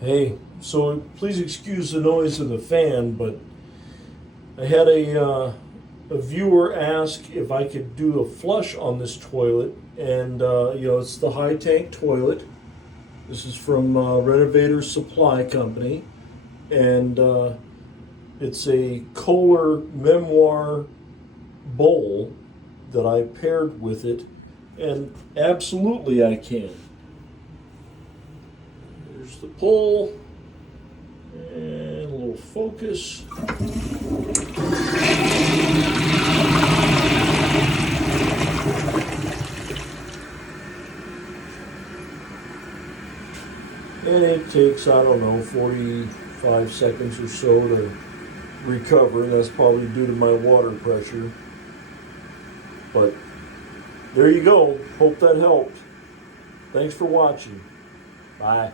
Hey, so please excuse the noise of the fan, but I had a viewer ask if I could do a flush on this toilet, and it's the high tank toilet. This is from Renovators Supply Company, and it's a Kohler Memoir Bowl that I paired with it, and absolutely I can. There's the pull, and a little focus. And it takes, I don't know, 45 seconds or so to recover. That's probably due to my water pressure. But there you go. Hope that helped. Thanks for watching. Bye.